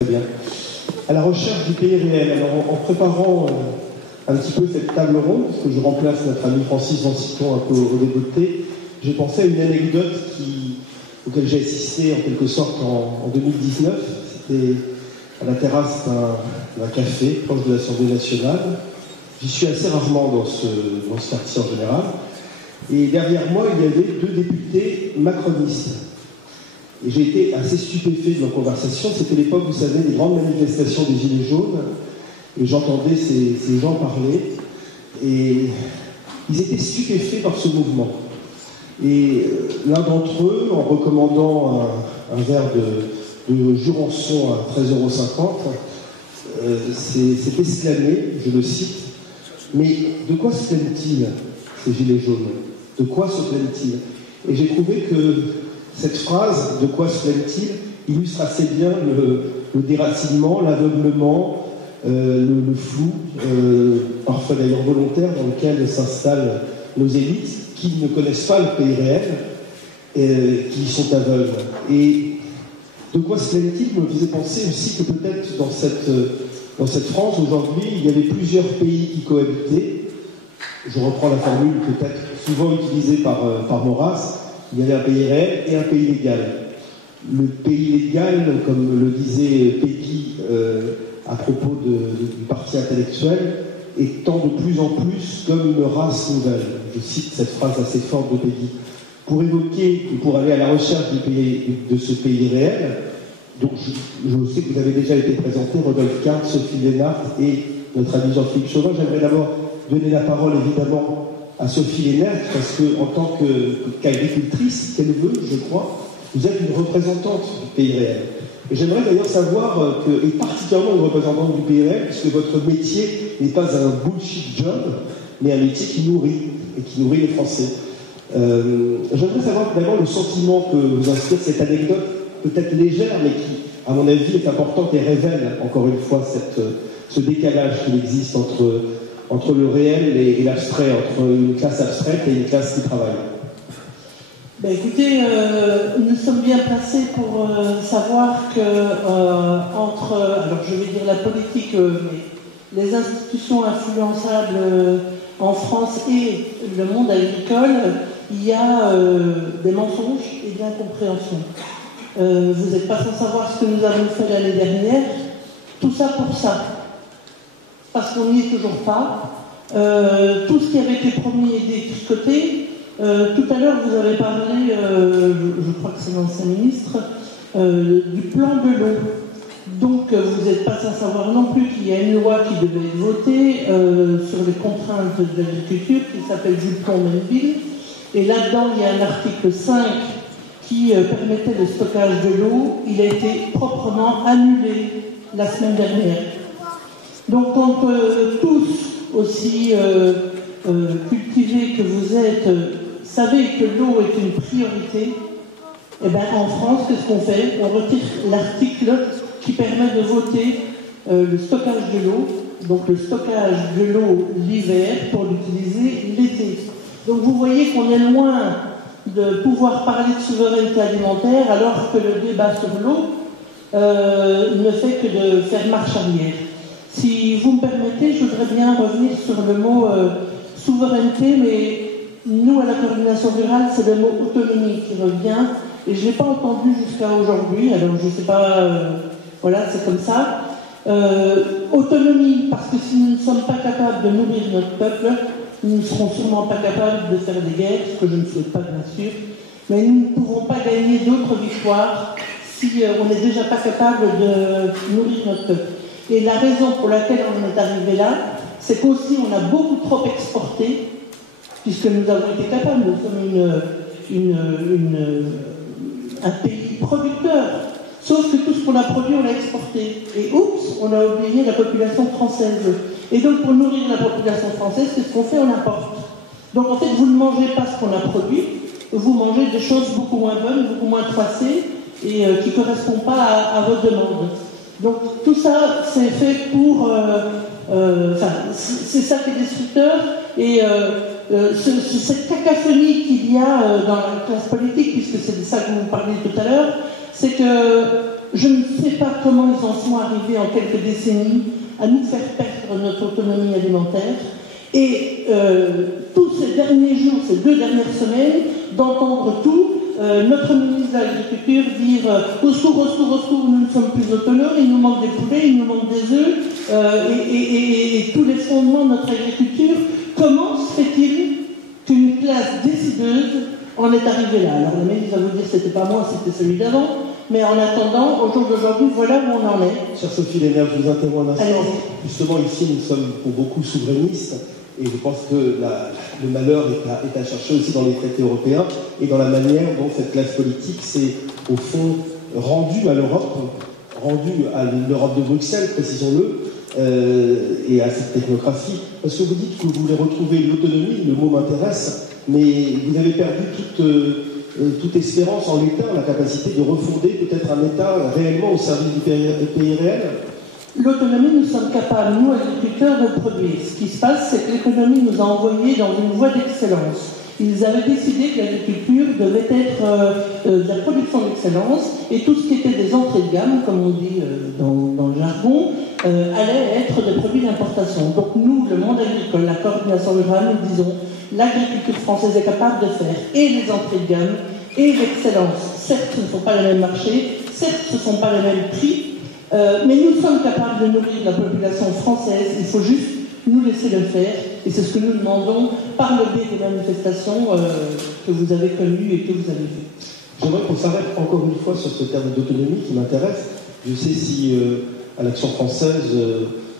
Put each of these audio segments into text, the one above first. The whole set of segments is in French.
Très bien. À la recherche du pays réel. Alors, en préparant un petit peu cette table ronde, parce que je remplace notre ami Francis Vanciton un peu au débeauté, j'ai pensé à une anecdote auquel j'ai assisté en quelque sorte en 2019. C'était à la terrasse d'un café proche de l'Assemblée nationale. J'y suis assez rarement dans ce quartier en général. Et derrière moi, il y avait deux députés macronistes. Et j'ai été assez stupéfait de leur conversation. C'était l'époque, vous savez, des grandes manifestations des Gilets jaunes. Et j'entendais ces gens parler. Et ils étaient stupéfaits par ce mouvement. Et l'un d'entre eux, en recommandant un verre de Jurançon à 13,50 €, s'est exclamé, je le cite, « Mais de quoi se plaignent-ils, ces Gilets jaunes? De quoi se plaignent-ils » Et j'ai trouvé que cette phrase, « De quoi se plaignent-ils » illustre assez bien le déracinement, l'aveuglement, le flou, parfois d'ailleurs volontaire, dans lequel s'installent nos élites, qui ne connaissent pas le pays réel, qui sont aveugles. Et de quoi se plaignent-ils me faisait penser aussi que peut-être dans cette France, aujourd'hui, il y avait plusieurs pays qui cohabitaient. Je reprends la formule peut-être souvent utilisée par Maurras. Il y avait un pays réel et un pays légal. Le pays légal, comme le disait Péguy à propos du parti intellectuel, étant de plus en plus comme une race nouvelle. Je cite cette phrase assez forte de Péguy. Pour évoquer, pour aller à la recherche de ce pays réel, donc je sais que vous avez déjà été présenté, Rodolphe Carte, Sophie Lénart et notre ami Jean-Philippe Chauvin. J'aimerais d'abord donner la parole évidemment à Sophie Lénart, parce qu'en tant qu'agricultrice, qu'elle veut, je crois, vous êtes une représentante du pays réel. Et j'aimerais d'ailleurs savoir, et particulièrement une représentante du pays réel, puisque votre métier n'est pas un bullshit job, mais un métier qui nourrit, et qui nourrit les Français. J'aimerais savoir d'abord le sentiment que vous inspire cette anecdote, peut-être légère, mais qui, à mon avis, est importante et révèle, encore une fois, ce décalage qu'il existe entre le réel et l'abstrait, entre une classe abstraite et une classe qui travaille. Ben écoutez, nous sommes bien placés pour savoir que alors je vais dire la politique, mais les institutions influençables en France et le monde agricole, il y a des mensonges et de l'incompréhension. Vous n'êtes pas sans savoir ce que nous avons fait l'année dernière, tout ça pour ça. Parce qu'on n'y est toujours pas. Tout ce qui avait été promis est détricoté. Tout à l'heure, vous avez parlé, je crois que c'est l'ancien ministre, du plan de l'eau. Donc, vous n'êtes pas sans savoir non plus qu'il y a une loi qui devait être votée sur les contraintes de l'agriculture qui s'appelle Jules Plomb-Melville. Et là-dedans, il y a un article 5 qui permettait le stockage de l'eau. Il a été proprement annulé la semaine dernière. Donc, quand tous, aussi cultivés que vous êtes, savez que l'eau est une priorité, eh bien, en France, qu'est-ce qu'on fait? On retire l'article qui permet de voter le stockage de l'eau, donc le stockage de l'eau l'hiver pour l'utiliser l'été. Donc vous voyez qu'on est loin de pouvoir parler de souveraineté alimentaire alors que le débat sur l'eau ne fait que de faire marche arrière. Si vous me permettez, je voudrais bien revenir sur le mot souveraineté, mais nous, à la coordination rurale, c'est le mot autonomie qui revient, et je ne l'ai pas entendu jusqu'à aujourd'hui, alors je ne sais pas, voilà, c'est comme ça. Autonomie, parce que si nous ne sommes pas capables de nourrir notre peuple, nous ne serons sûrement pas capables de faire des guerres, ce que je ne souhaite pas, bien sûr, mais nous ne pouvons pas gagner d'autres victoires si on n'est déjà pas capable de nourrir notre peuple. Et la raison pour laquelle on est arrivé là, c'est qu'aussi on a beaucoup trop exporté, puisque nous avons été capables, nous sommes un pays producteur. Sauf que tout ce qu'on a produit, on l'a exporté. Et oups, on a oublié la population française. Et donc pour nourrir la population française, qu'est-ce qu'on fait? On importe. Donc en fait, vous ne mangez pas ce qu'on a produit, vous mangez des choses beaucoup moins bonnes, beaucoup moins tracées, et qui ne correspondent pas à vos demandes. Donc tout ça, c'est fait pour... c'est ça qui est destructeur, et cette cacophonie qu'il y a dans la classe politique, puisque c'est de ça que vous parliez tout à l'heure, c'est que je ne sais pas comment ils en sont arrivés en quelques décennies à nous faire perdre notre autonomie alimentaire. Et tous ces derniers jours, ces 2 dernières semaines, d'entendre tout, notre ministre de l'Agriculture dire au secours, au secours, au secours, nous ne sommes plus autonomes, il nous manque des poulets, il nous manque des œufs, et tous les fondements de notre agriculture. Comment se fait-il qu'une classe décideuse en est arrivée là? Alors le ministre va vous dire c'était pas moi, c'était celui d'avant, mais en attendant, au jour d'aujourd'hui, voilà où on en est. Chère Sophie Lénard, je vous interromps un instant. Justement, ici, nous sommes pour beaucoup souverainistes. Et je pense que le malheur est à chercher aussi dans les traités européens et dans la manière dont cette classe politique s'est, au fond, rendue à l'Europe, rendue à l'Europe de Bruxelles, précisons-le, et à cette technocratie. Parce que vous dites que vous voulez retrouver l'autonomie, le mot m'intéresse, mais vous avez perdu toute espérance en l'État, la capacité de refonder peut-être un État réellement au service du pays réel. L'autonomie, nous sommes capables, nous, agriculteurs, de produire. Ce qui se passe, c'est que l'économie nous a envoyés dans une voie d'excellence. Ils avaient décidé que l'agriculture devait être de la production d'excellence et tout ce qui était des entrées de gamme, comme on dit dans le jargon, allait être des produits d'importation. Donc nous, le monde agricole, la coordination rurale, nous disons l'agriculture française est capable de faire et les entrées de gamme et l'excellence. Certes, ce ne sont pas les mêmes marchés, certes, ce ne sont pas les mêmes prix, mais nous sommes capables de nourrir la population française, il faut juste nous laisser le faire, et c'est ce que nous demandons par le biais des manifestations que vous avez connues et que vous avez vues. J'aimerais qu'on s'arrête encore une fois sur ce terme d'autonomie qui m'intéresse. Je sais si à l'Action française,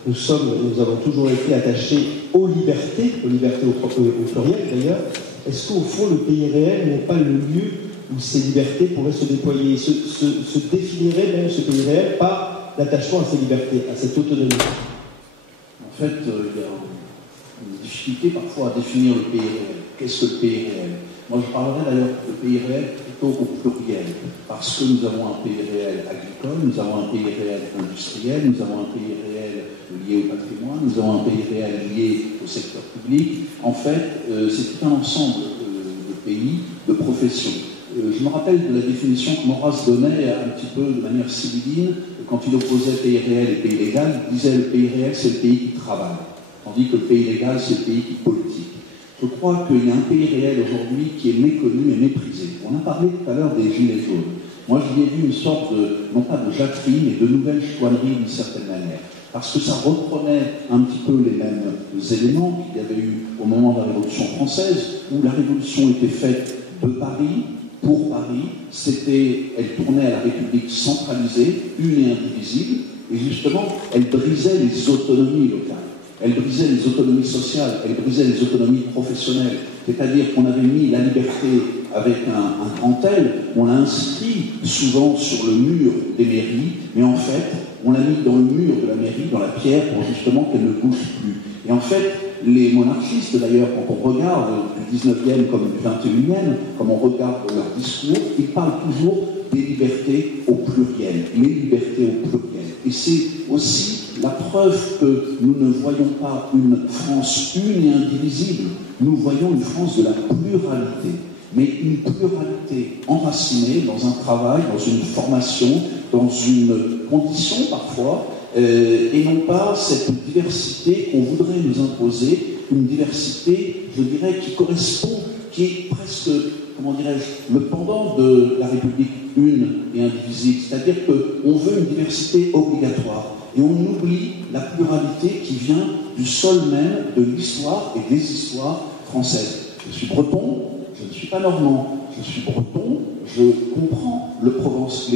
nous avons toujours été attachés aux libertés au pluriel d'ailleurs. Est-ce qu'au fond, le pays réel n'est pas le lieu où ces libertés pourraient se déployer, se définirait même ce pays réel par l'attachement à ces libertés, à cette autonomie? En fait, il y a une difficulté parfois à définir le pays réel. Qu'est-ce que le pays réel? Moi, je parlerai d'ailleurs de pays réel plutôt au pluriel, parce que nous avons un pays réel agricole, nous avons un pays réel industriel, nous avons un pays réel lié au patrimoine, nous avons un pays réel lié au secteur public. En fait, c'est tout un ensemble de pays, de professions. Je me rappelle de la définition que Maurras donnait un petit peu de manière sibylline, quand il opposait pays réel et pays légal, il disait le pays réel c'est le pays qui travaille, tandis que le pays légal c'est le pays qui politique. Je crois qu'il y a un pays réel aujourd'hui qui est méconnu et méprisé. On a parlé tout à l'heure des gilets jaunes. Moi je lui ai vu une sorte de, non pas de jacquerie, mais de nouvelle chouannerie d'une certaine manière. Parce que ça reprenait un petit peu les mêmes éléments qu'il y avait eu au moment de la Révolution française, où la Révolution était faite de Paris, pour Paris, elle tournait à la République centralisée, une et indivisible, et justement, elle brisait les autonomies locales, elle brisait les autonomies sociales, elle brisait les autonomies professionnelles, c'est-à-dire qu'on avait mis la liberté avec un grand L, on l'a inscrit souvent sur le mur des mairies, mais en fait, on l'a mis dans le mur de la mairie, dans la pierre, pour justement qu'elle ne bouge plus. Et en fait, les monarchistes, d'ailleurs, quand on regarde du 19e comme du 21e, comme on regarde leur discours, ils parlent toujours des libertés au pluriel, les libertés au pluriel. Et c'est aussi la preuve que nous ne voyons pas une France une et indivisible, nous voyons une France de la pluralité, mais une pluralité enracinée dans un travail, dans une formation, dans une condition parfois, et non pas cette diversité qu'on voudrait nous imposer, une diversité, je dirais, qui correspond, qui est presque, comment dirais-je, le pendant de la République une et indivisible, c'est-à-dire qu'on veut une diversité obligatoire, et on oublie la pluralité qui vient du sol même de l'histoire et des histoires françaises. Je suis breton, je ne suis pas normand, je suis breton, je comprends les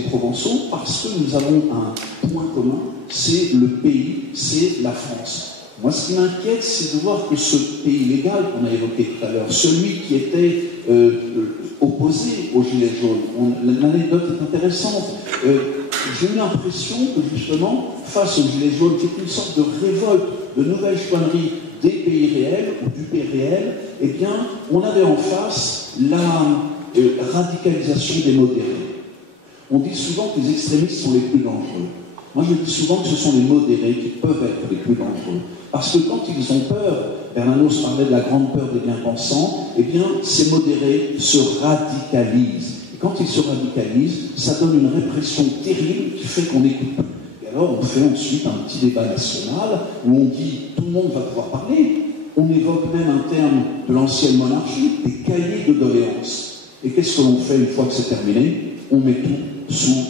Provençaux parce que nous avons un point commun, c'est le pays, c'est la France. Moi, ce qui m'inquiète, c'est de voir que ce pays légal qu'on a évoqué tout à l'heure, celui qui était opposé aux Gilets jaunes, l'anecdote est intéressante. J'ai eu l'impression que justement, face aux Gilets jaunes, qui est une sorte de révolte, de nouvelle chouannerie des pays réels ou du pays réel, eh bien, on avait en face la radicalisation des modérés. On dit souvent que les extrémistes sont les plus dangereux. Moi, je dis souvent que ce sont les modérés qui peuvent être les plus dangereux. Parce que quand ils ont peur, Bernanos parlait de la grande peur des bien-pensants, eh bien, ces modérés se radicalisent. Et Quand ils se radicalisent, ça donne une répression terrible qui fait qu'on n'écoute plus. Et alors on fait ensuite un petit débat national où on dit tout le monde va pouvoir parler. On évoque même un terme de l'ancienne monarchie, des cahiers de doléances. Et qu'est-ce que l'on fait une fois que c'est terminé? On met tout sous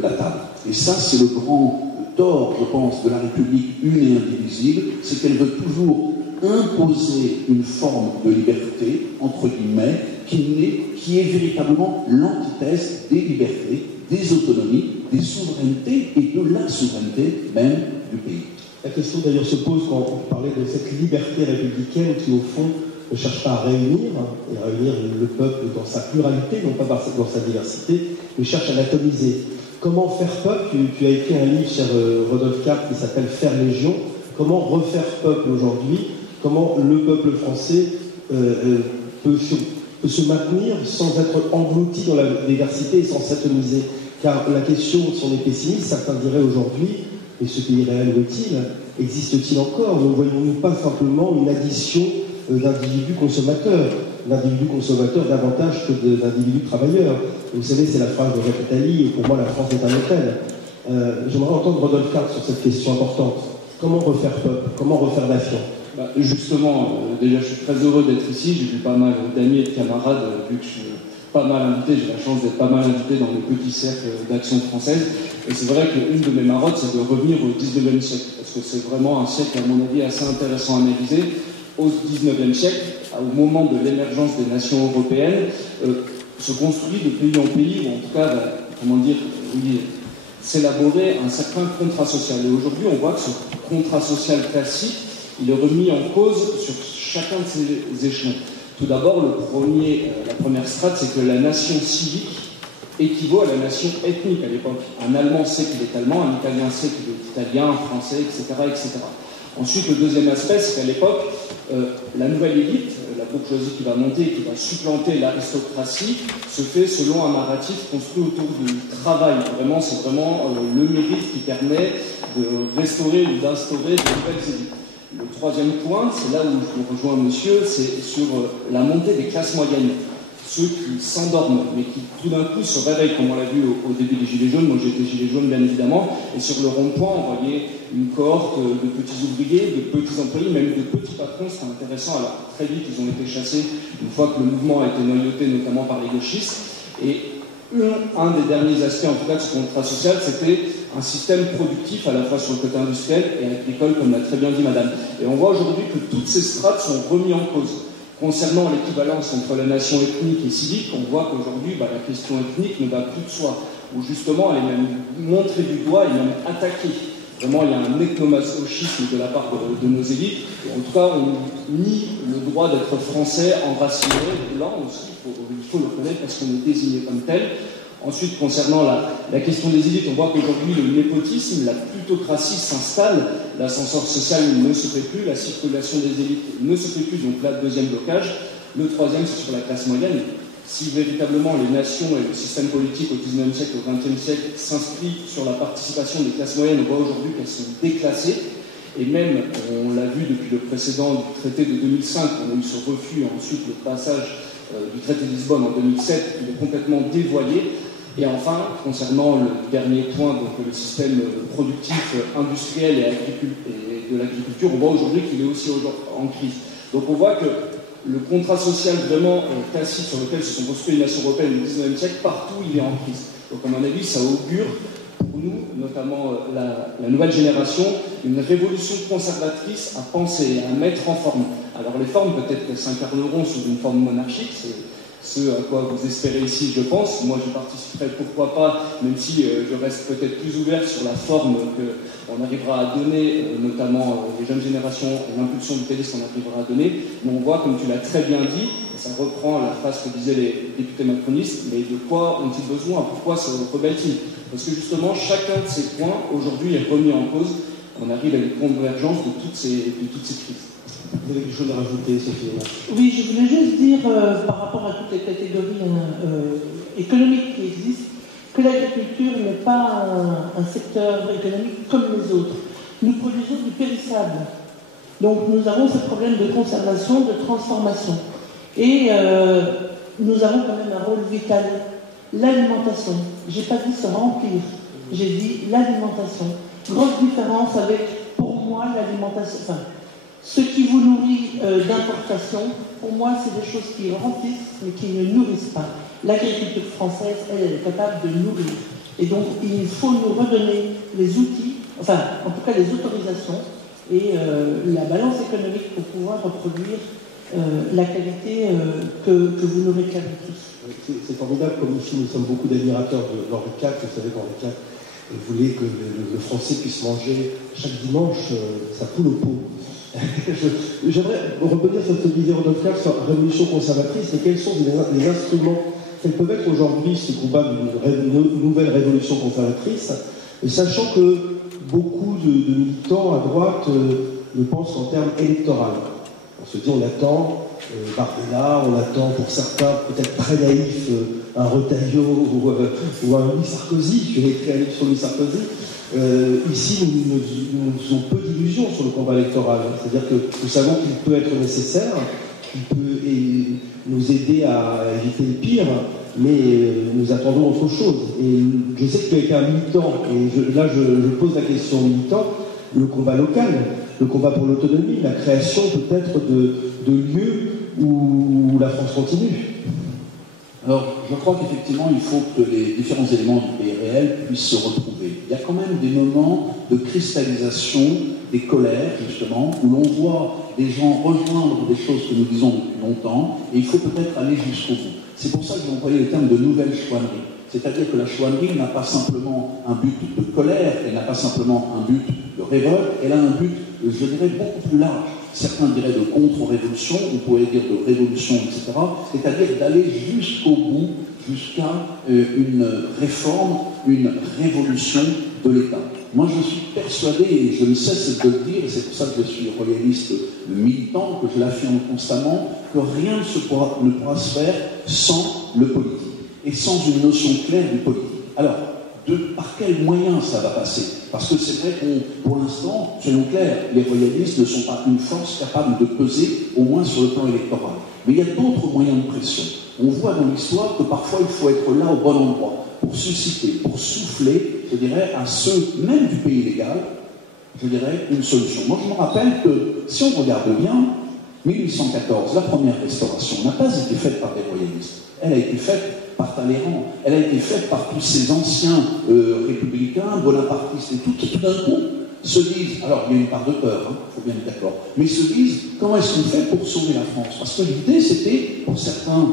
la table. Et ça, c'est le grand tort, je pense, de la République une et indivisible, c'est qu'elle veut toujours imposer une forme de liberté, entre guillemets, qui est véritablement l'antithèse des libertés, des autonomies, des souverainetés et de la souveraineté même du pays. La question d'ailleurs se pose quand on parlait de cette liberté républicaine qui au fond ne cherche pas à réunir, et à réunir le peuple dans sa pluralité, non pas dans sa diversité, mais cherche à l'atomiser. Comment faire peuple? Tu as écrit un livre, cher Rodolphe Carp, qui s'appelle Faire Légion. Comment refaire peuple aujourd'hui? Comment le peuple français peut se maintenir sans être englouti dans la diversité et sans s'atomiser? Car la question, si on est pessimiste, certains diraient aujourd'hui, et ce pays réel où est-il? Existe-t-il encore? Ne voyons-nous pas simplement une addition d'individus consommateurs davantage que d'individus travailleurs? Vous savez, c'est la phrase de Jacques Attali, et pour moi la France est un hôtel. J'aimerais entendre Rodolphe Carp sur cette question importante. Comment refaire peuple? Comment refaire nation? Justement, déjà je suis très heureux d'être ici, j'ai vu pas mal d'amis et de camarades, vu que je suis pas mal invité, j'ai la chance d'être pas mal invité dans le petit cercle d'action française. Et c'est vrai qu'une de mes marottes, c'est de revenir au 19e siècle, parce que c'est vraiment un siècle, à mon avis, assez intéressant à analyser. Au 19e siècle, au moment de l'émergence des nations européennes, se construit de pays en pays, ou en tout cas, s'élaborer un certain contrat social. Et aujourd'hui, on voit que ce contrat social classique, il est remis en cause sur chacun de ces échelons. Tout d'abord, la première strate, c'est que la nation civique équivaut à la nation ethnique à l'époque. Un Allemand sait qu'il est allemand, un Italien sait qu'il est italien, un Français, etc., etc. Ensuite, le deuxième aspect, c'est qu'à l'époque, la nouvelle élite, la bourgeoisie qui va monter et qui va supplanter l'aristocratie, se fait selon un narratif construit autour du travail. Vraiment, c'est vraiment le mérite qui permet de restaurer ou d'instaurer de nouvelles élites. Le troisième point, c'est là où je vous rejoins, monsieur, c'est sur la montée des classes moyennes. Ceux qui s'endorment, mais qui tout d'un coup se réveillent, comme on l'a vu au début des Gilets jaunes. Moi j'étais Gilets jaunes bien évidemment, et sur le rond-point on voyait une cohorte de petits ouvriers, de petits employés, même de petits patrons. C'était intéressant. Alors très vite ils ont été chassés une fois que le mouvement a été noyauté, notamment par les gauchistes. Et un des derniers aspects en tout cas de ce contrat social, c'était un système productif à la fois sur le côté industriel et agricole, comme l'a très bien dit madame. Et on voit aujourd'hui que toutes ces strates sont remises en cause. Concernant l'équivalence entre la nation ethnique et civique, on voit qu'aujourd'hui, la question ethnique ne va plus de soi, où justement elle est même montrée du doigt et même attaquée. Vraiment, il y a un ethnomasochisme de la part de nos élites, et en tout cas, on nie le droit d'être français, enraciné, blanc aussi, il faut le reconnaître parce qu'on est désigné comme tel. Ensuite, concernant la question des élites, on voit qu'aujourd'hui, le népotisme, la plutocratie s'installe, l'ascenseur social ne se fait plus, la circulation des élites ne se fait plus, donc là, deuxième blocage. Le troisième, c'est sur la classe moyenne. Si véritablement les nations et le système politique au XIXe siècle, au XXe siècle s'inscrit sur la participation des classes moyennes, on voit aujourd'hui qu'elles sont déclassées. Et même, on l'a vu depuis le précédent du traité de 2005, on a eu ce refus, et ensuite le passage du traité de Lisbonne en 2007, il est complètement dévoyé. Et enfin, concernant le dernier point, donc le système productif, industriel et de l'agriculture, on voit aujourd'hui qu'il est aussi en crise. Donc on voit que le contrat social vraiment classique sur lequel se sont construites les nations européennes au XIXe siècle, partout il est en crise. Donc à mon avis, ça augure pour nous, notamment la nouvelle génération, une révolution conservatrice à penser, à mettre en forme. Alors les formes, peut-être qu'elles s'incarneront sous une forme monarchique, c'est ce à quoi vous espérez ici, je pense. Moi, je participerai, pourquoi pas, même si je reste peut-être plus ouvert sur la forme qu'on arrivera à donner, notamment les jeunes générations, l'impulsion du pédis qu'on arrivera à donner. Mais on voit, comme tu l'as très bien dit, et ça reprend la phrase que disaient les députés macronistes, mais de quoi ont-ils besoin? Pourquoi se rebellent-ils? Parce que justement, chacun de ces points, aujourd'hui, est remis en cause. On arrive à une convergence de toutes ces crises. Vous avez quelque chose à rajouter, Sophie? Oui, je voulais juste dire, par rapport à toutes les catégories économiques qui existent, que l'agriculture n'est pas un secteur économique comme les autres. Nous produisons du périssable. Donc nous avons ce problème de conservation, de transformation. Et nous avons quand même un rôle vital. l'alimentation. J'ai pas dit se remplir, j'ai dit l'alimentation. Grosse différence avec, pour moi, l'alimentation, enfin, ce qui vous nourrit d'importation, pour moi, c'est des choses qui remplissent, mais qui ne nourrissent pas. L'agriculture française, elle est capable de nourrir. Et donc, il faut nous redonner les outils, enfin, en tout cas les autorisations et la balance économique pour pouvoir reproduire la qualité que vous nous réclamez tous. C'est formidable, comme ici nous sommes beaucoup d'admirateurs d'Henri IV. Vous savez qu'Henri IV voulait que le Français puisse manger chaque dimanche sa poule au pot. J'aimerais revenir sur ce que disait Rodolphe Clark sur la révolution conservatrice, et quels sont les instruments, quels peuvent être aujourd'hui ce combat d'une nouvelle révolution conservatrice, et sachant que beaucoup de militants à droite le pensent en termes électoraux. On se dit on attend Bardella, on attend pour certains, peut-être très naïfs, un Retailleau ou un Louis Sarkozy. Je vais écrire un livre sur Louis Sarkozy. Ici, nous avons peu d'illusions sur le combat électoral. C'est-à-dire que nous savons qu'il peut être nécessaire, qu'il peut nous aider à éviter le pire, mais nous attendons autre chose. Et je sais qu'avec un militant, et là je pose la question au militant, le combat local, le combat pour l'autonomie, la création peut-être de lieux où la France continue. Alors, je crois qu'effectivement, il faut que les différents éléments du pays réel puissent se retrouver. Il y a quand même des moments de cristallisation des colères, justement, où l'on voit des gens rejoindre des choses que nous disons depuis longtemps, et il faut peut-être aller jusqu'au bout. C'est pour ça que j'ai employé le terme de nouvelle chouannerie. C'est-à-dire que la chouannerie n'a pas simplement un but de colère, elle n'a pas simplement un but de révolte, elle a un but, je dirais, beaucoup plus large. Certains diraient de contre-révolution, on pourrait dire de révolution, etc. C'est-à-dire d'aller jusqu'au bout, jusqu'à une réforme, une révolution de l'État. Moi, je suis persuadé, et je ne cesse de le dire, et c'est pour ça que je suis royaliste militant, que je l'affirme constamment, que rien ne pourra se faire sans le politique, et sans une notion claire du politique. Alors, par quels moyens ça va passer? Parce que c'est vrai qu'on, pour l'instant, soyons clairs, les royalistes ne sont pas une force capable de peser, au moins sur le plan électoral. Mais il y a d'autres moyens de pression. On voit dans l'histoire que parfois il faut être là au bon endroit, pour susciter, pour souffler, je dirais, à ceux, même du pays légal, je dirais, une solution. Moi, je me rappelle que, si on regarde bien, 1814, la première restauration, n'a pas été faite par des royalistes. Elle a été faite par Talleyrand, elle a été faite par tous ces anciens républicains, bonapartistes et tout, qui tout d'un coup se disent, alors il y a une part de peur, il faut bien être d'accord, mais se disent, comment est-ce qu'on fait pour sauver la France? Parce que l'idée, c'était, pour certains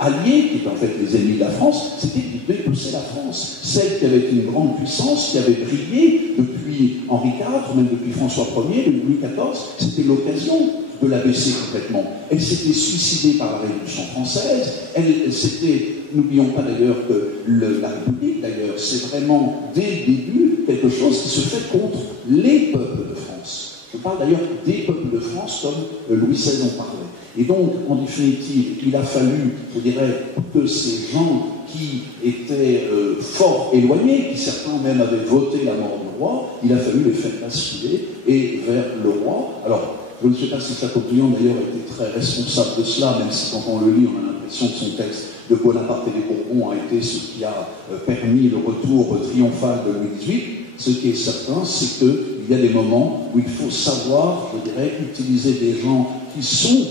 alliés, qui étaient en fait les ennemis de la France, c'était de dépecer la France, celle qui avait une grande puissance, qui avait brillé depuis Henri IV, même depuis François Ier, depuis Louis XIV, c'était l'occasion de la baisser complètement. Elle s'était suicidée par la Révolution française, elle s'était, n'oublions pas d'ailleurs que la République, d'ailleurs, c'est vraiment, dès le début, quelque chose qui se fait contre les peuples de France. Je parle d'ailleurs des peuples de France, comme Louis XVI en parlait. Et donc, en définitive, il a fallu, je dirais, que ces gens qui étaient fort éloignés, qui certains même avaient voté la mort du roi, il a fallu les faire basculer et vers le roi. Alors, je ne sais pas si Chateaubriand d'ailleurs était très responsable de cela, même si quand on le lit, on a l'impression que son texte de Bonaparte et des Bourbons a été ce qui a permis le retour triomphal de Louis XVIII. Ce qui est certain, c'est qu'il y a des moments où il faut savoir, je dirais, utiliser des gens qui sont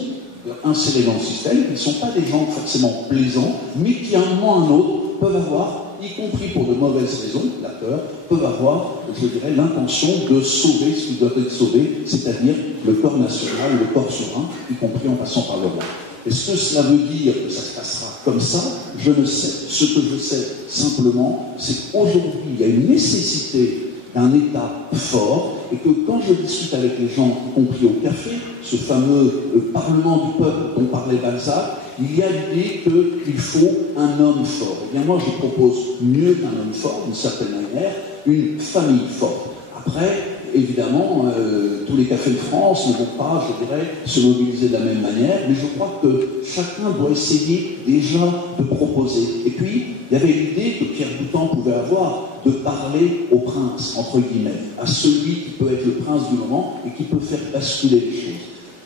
insérés dans le système, qui ne sont pas des gens forcément plaisants, mais qui à un moment ou à un autre peuvent avoir, y compris pour de mauvaises raisons, la peur, peuvent avoir, je dirais, l'intention de sauver ce qui doit être sauvé, c'est-à-dire le corps national, le corps souverain, y compris en passant par le roi. Est-ce que cela veut dire que ça se passera comme ça? Je ne sais. Ce que je sais simplement, c'est qu'aujourd'hui, il y a une nécessité d'un État fort, et que quand je discute avec les gens, y compris au café, ce fameux Parlement du peuple dont parlait Balzac, il y a l'idée qu'il faut un homme fort. Eh bien moi, je propose mieux qu'un homme fort, d'une certaine manière, une famille forte. Après, évidemment, tous les cafés de France ne vont pas, je dirais, se mobiliser de la même manière, mais je crois que chacun doit essayer déjà de proposer. Et puis, il y avait l'idée que Pierre Boutan pouvait avoir de parler au prince, entre guillemets, à celui qui peut être le prince du moment et qui peut faire basculer les choses.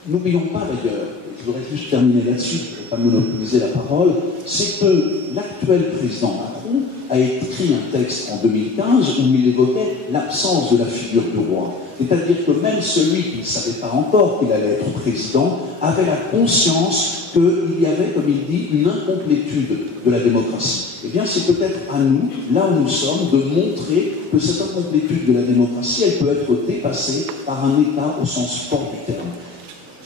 N'oublions pas d'ailleurs, je voudrais juste terminer là-dessus, je ne vais pas monopoliser la parole, c'est que l'actuel président Macron a écrit un texte en 2015 où il évoquait l'absence de la figure du roi. C'est-à-dire que même celui qui ne savait pas encore qu'il allait être président avait la conscience qu'il y avait, comme il dit, une incomplétude de la démocratie. Eh bien, c'est peut-être à nous, là où nous sommes, de montrer que cette incomplétude de la démocratie, elle peut être dépassée par un État au sens fort du terme.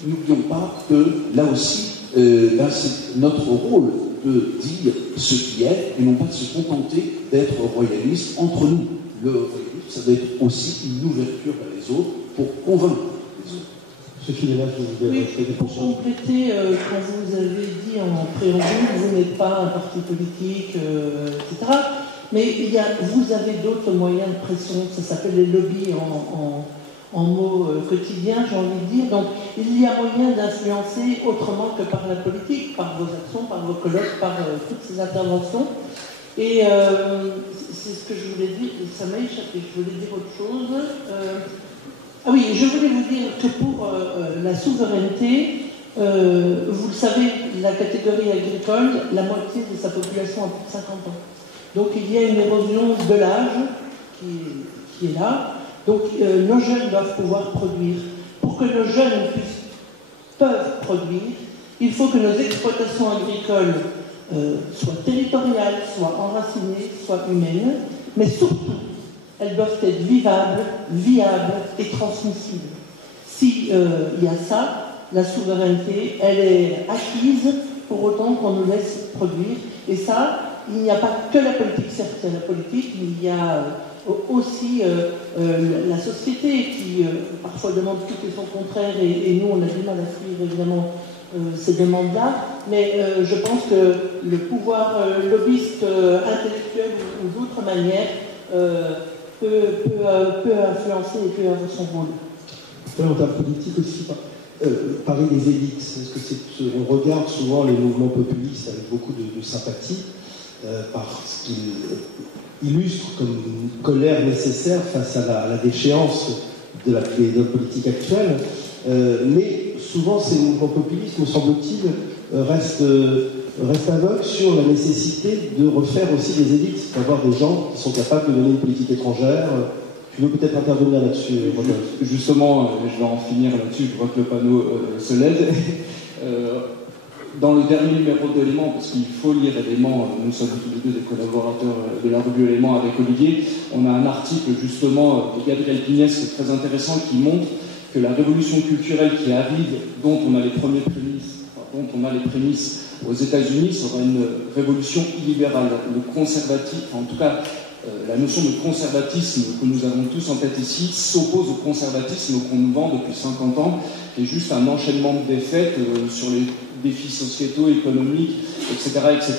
N'oublions pas que, là aussi, c'est notre rôle de dire ce qui est et non pas de se contenter d'être royaliste entre nous. Le royalisme, ça doit être aussi une ouverture vers les autres pour convaincre les autres. Pour compléter, quand vous avez dit en préambule, vous n'êtes pas un parti politique, etc. Mais vous avez d'autres moyens de pression, ça s'appelle les lobbies en mots quotidiens, j'ai envie de dire. Donc il y a moyen d'influencer autrement que par la politique, par vos actions, par vos colloques, par toutes ces interventions. Et c'est ce que je voulais dire, ça m'a échappé, je voulais dire autre chose. Ah oui, je voulais vous dire que pour la souveraineté, vous le savez, la catégorie agricole, la moitié de sa population a plus de 50 ans. Donc il y a une érosion de l'âge qui est là. Donc nos jeunes doivent pouvoir produire. Pour que nos jeunes peuvent produire, il faut que nos exploitations agricoles soient territoriales, soient enracinées, soient humaines, mais surtout, elles doivent être vivables, viables et transmissibles. Si il y a ça, la souveraineté, elle est acquise pour autant qu'on nous laisse produire. Et ça, il n'y a pas que la politique, certes, il y a la politique, mais il y a aussi la société qui parfois demande tout et son contraire, et nous, on a du mal à suivre, évidemment, ces demandes-là, mais je pense que le pouvoir lobbyiste intellectuel ou d'autres manières peut influencer et peut avoir son rôle. En termes politiques aussi, parler des élites, parce que on regarde souvent les mouvements populistes avec beaucoup de sympathie, parce qu'ils illustrent comme une colère nécessaire face à la déchéance des hommes politiques actuels, mais souvent ces mouvements populistes, me semble-t-il, restent aveugles sur la nécessité de refaire aussi des élites, d'avoir des gens qui sont capables de mener une politique étrangère. Tu veux peut-être intervenir là-dessus, Rodolphe? Justement, je vais en finir là-dessus, je vois que le panneau se lève. Dans le dernier numéro de Éléments, parce qu'il faut lire Éléments, nous sommes tous les deux des collaborateurs de la revue Éléments avec Olivier, on a un article justement de Gabriel Pignès qui est très intéressant, qui montre que la révolution culturelle qui arrive, dont on a les prémices aux États-Unis, sera une révolution illibérale. Le conservatisme, en tout cas la notion de conservatisme que nous avons tous en tête ici, s'oppose au conservatisme qu'on nous vend depuis 50 ans, qui est juste un enchaînement de défaites sur les défis sociétaux, économiques, etc., etc.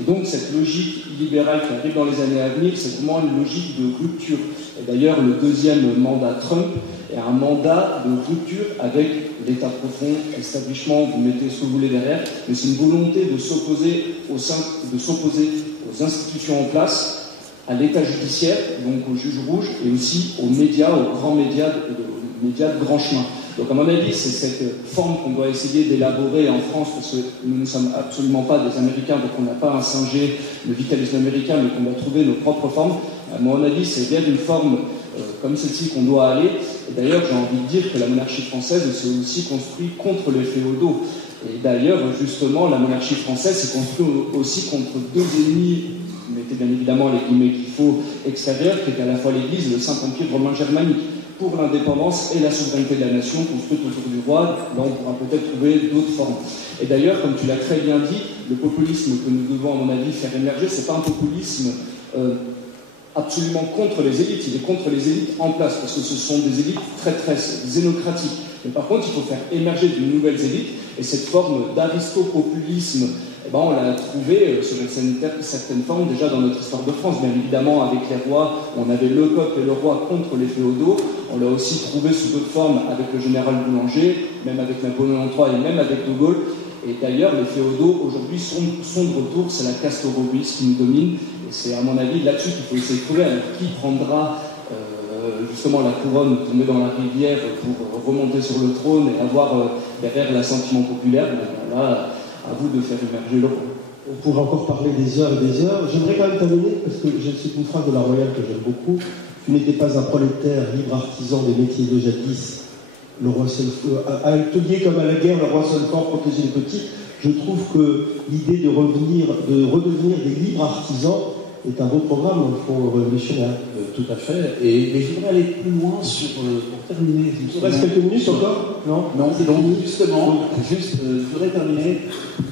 Et donc cette logique illibérale qui arrive dans les années à venir, c'est vraiment une logique de rupture. Et d'ailleurs, le deuxième mandat Trump est un mandat de rupture avec l'État profond, l'establishment, vous mettez ce que vous voulez derrière, mais c'est une volonté de s'opposer aux institutions en place, à l'État judiciaire, donc aux juges rouges, et aussi aux médias, aux grands médias de grand chemin. Donc à mon avis, c'est cette forme qu'on doit essayer d'élaborer en France, parce que nous ne sommes absolument pas des Américains, donc on n'a pas à singer le vitalisme américain, mais qu'on doit trouver nos propres formes. À mon avis, c'est bien d'une forme comme celle-ci qu'on doit aller. Et d'ailleurs, j'ai envie de dire que la monarchie française s'est aussi construite contre les féodaux. Et d'ailleurs, justement, la monarchie française s'est construite aussi contre deux ennemis, mettez bien évidemment les guillemets qu'il faut, extérieurs, qui étaient à la fois l'Église et le Saint-Empire romain germanique, pour l'indépendance et la souveraineté de la nation construite autour du roi. Là, on pourra peut-être trouver d'autres formes. Et d'ailleurs, comme tu l'as très bien dit, le populisme que nous devons, à mon avis, faire émerger, c'est pas un populisme absolument contre les élites, il est contre les élites en place, parce que ce sont des élites traîtresses, xénocratiques. Mais par contre, il faut faire émerger de nouvelles élites, et cette forme d'aristopopulisme, on l'a trouvé sur une certaine forme déjà dans notre histoire de France. Bien évidemment, avec les rois, on avait le peuple et le roi contre les féodaux. On l'a aussi trouvé sous d'autres formes avec le général Boulanger, même avec Napoléon III et même avec De Gaulle. Et d'ailleurs, les féodaux, aujourd'hui, sont de retour. C'est la caste européiste qui nous domine. Et c'est, à mon avis, là-dessus qu'il faut essayer de trouver. Alors, qui prendra justement la couronne tomber dans la rivière pour remonter sur le trône et avoir derrière l'assentiment populaire, là, à vous de faire émerger le rôle. On pourrait encore parler des heures et des heures. J'aimerais quand même terminer, parce que j'ai une phrase de la Royale que j'aime beaucoup. Tu n'étais pas un prolétaire libre artisan des métiers de jadis. Le roi à l'atelier comme à la guerre, le roi seul fort protégeait les petits. Je trouve que l'idée de redevenir des libres artisans est un beau programme dans le fond révolutionnaire. Tout à fait. Mais je voudrais aller plus loin pour terminer. Il reste quelques minutes encore? Non, donc justement, je voudrais terminer.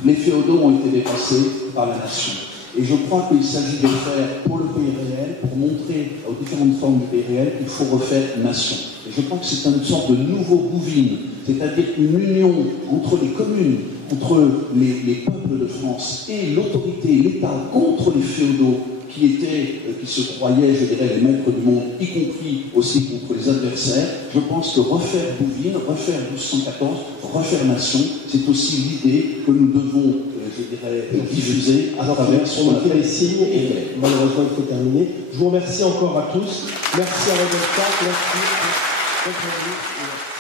Les féodaux ont été dépassés par la nation. Et je crois qu'il s'agit de faire pour le pays réel, pour montrer aux différentes formes du pays réel qu'il faut refaire nation. Et je crois que c'est une sorte de nouveau Bouvines, c'est-à-dire une union entre les communes, entre les peuples de France et l'autorité, l'État, contre les féodaux qui se croyaient, je dirais, les maîtres du monde, y compris aussi contre les adversaires. Je pense que refaire Bouvines, refaire 1214, refaire nation, c'est aussi l'idée que nous devons, je dirais, diffuser à travers son les signes. Et malheureusement, il faut terminer. Je vous remercie encore à tous. Merci à Rodolphe. Merci.